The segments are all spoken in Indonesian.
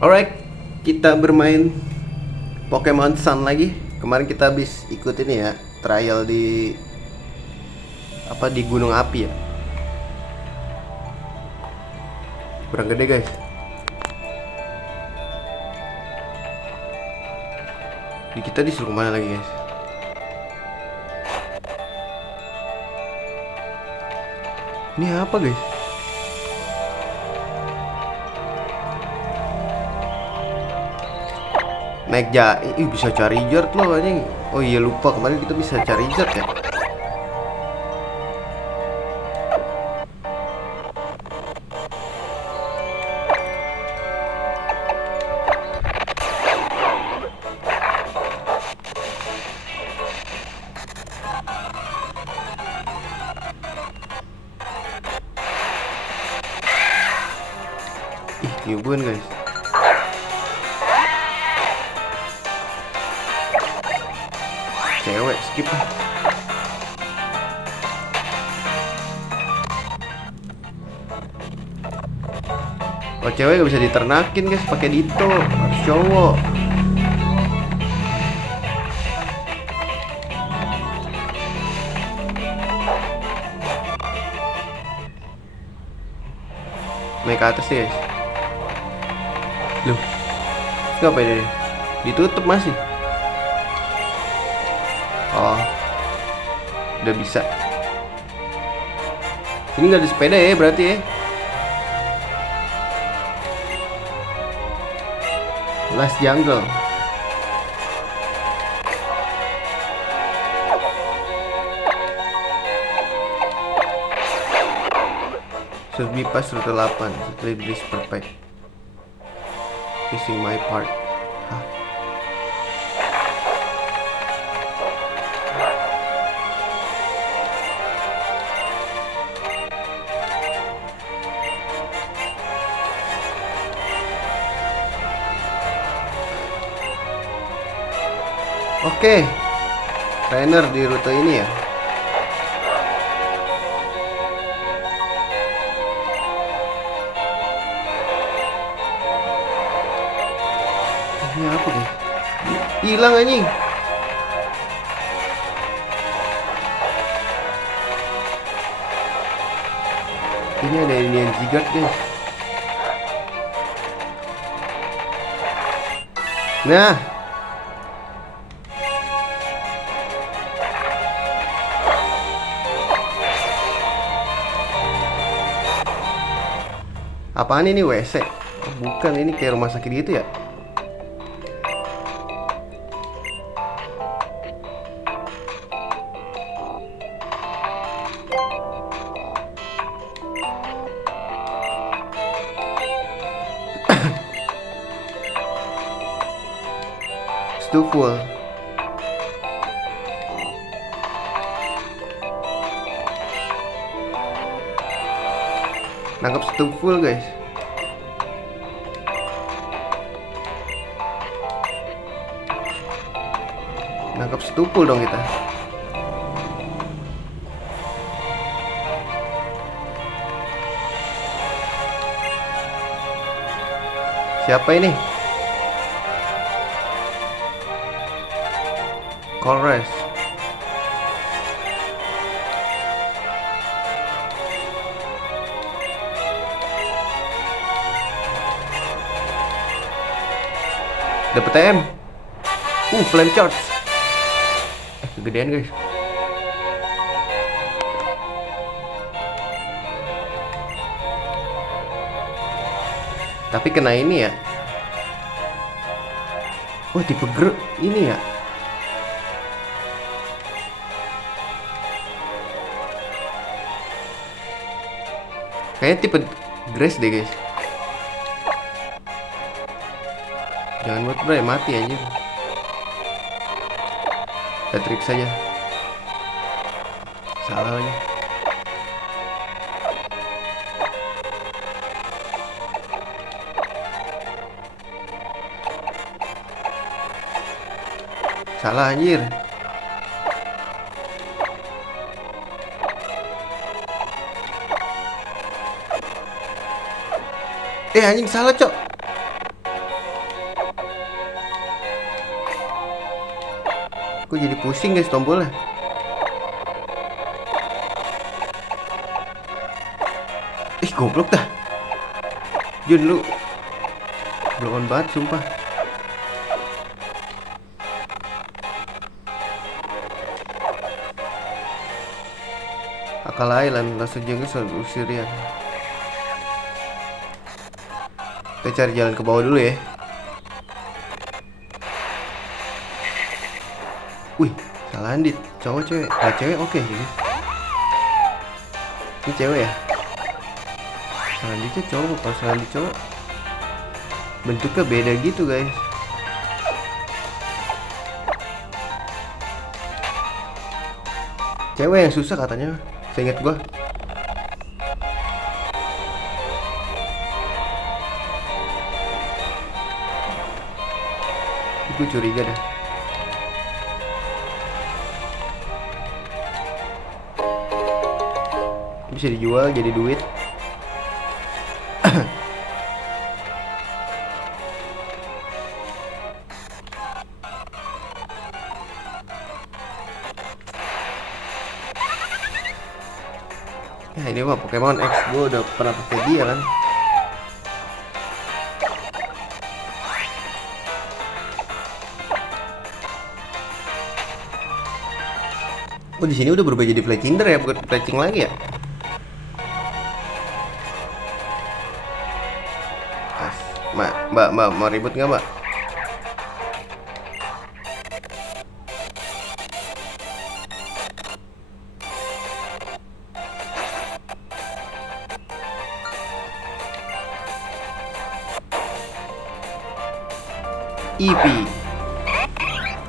Alright, kita bermain Pokemon Sun lagi. Kemarin kita habis ikut ini ya, trial di di gunung api ya. Kurang gede guys. Kita disuruh mana lagi guys? Ini apa guys? Naik bisa cari jart loh anjing. Oh iya lupa kemarin kita bisa cari jart ya. Ih, tiubuan guys. Cewek, skip lah. Kalau cewek gak bisa diternakin guys, pakai dito, harus cowok. Naik ke atas deh guys. Loh, ngapain ini? Ditutup masih. Oh, udah bisa. Ini nggak ada sepeda ya berarti ya. Last Jungle. Should be pass rute 8. Setelah this perfect. Missing my part. Hah? Oke, trainer di rute ini ya. Ini apa nih? Hilang anjing. Ini ada Indian Ziggard guys. Nah, apaan ini WC? Oh, bukan, ini kayak rumah sakit gitu ya. Too full. Nangkap satu full guys. Nangkap satu full dong kita. Siapa ini? Colress. Dapet TM. Flame charge. Kegedean guys. Tapi kena ini ya. Wah, tipe ini ya. Kayaknya tipe Grace deh guys. Jangan buat bray, mati aja. Trik saja. Salah lagi. Salah anjir. Anjing salah cok. Kok jadi pusing guys tombolnya? Ih goblok dah. Jun lu blow on banget sumpah. Akal Island langsung jengkel usirian. Kita cari jalan ke bawah dulu ya. Wih, salah Andit. Cowok cewek? Nah, cewek oke ini. Ini cewek ya? Selanjutnya cowok, kalau selanjutnya cowok bentuknya beda gitu guys. Cewek yang susah katanya, seingat gua. Gue curiga dah. Bisa dijual jadi duit. Ya ini mah Pokemon X, gue udah pernah pakai dia kan. Oh di sini udah berubah jadi Fletchinder ya, bukan Fletching lagi ya? Mbak mau ribut nggak mbak? Eevee.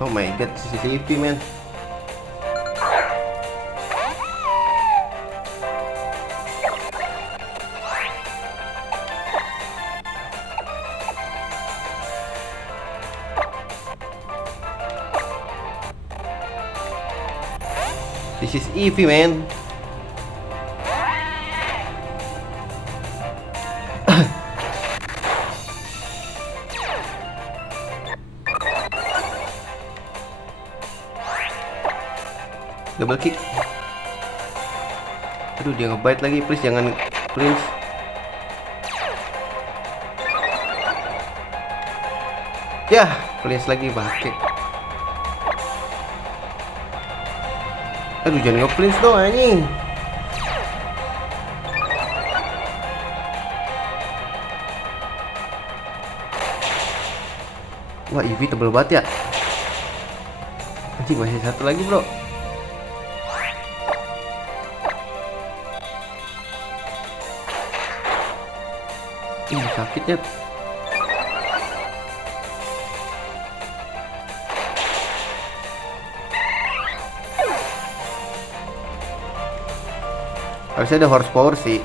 Oh my god, this is Eevee man. This is Eevee man. Double kick. Aduh dia ngebite lagi, please jangan, please. Ya, please lagi pakai. Aduh jangan nge-please dong anjing. Wah Eevee tebel banget ya. Anjing masih satu lagi bro. Ih sakitnya. Harusnya ada horsepower sih.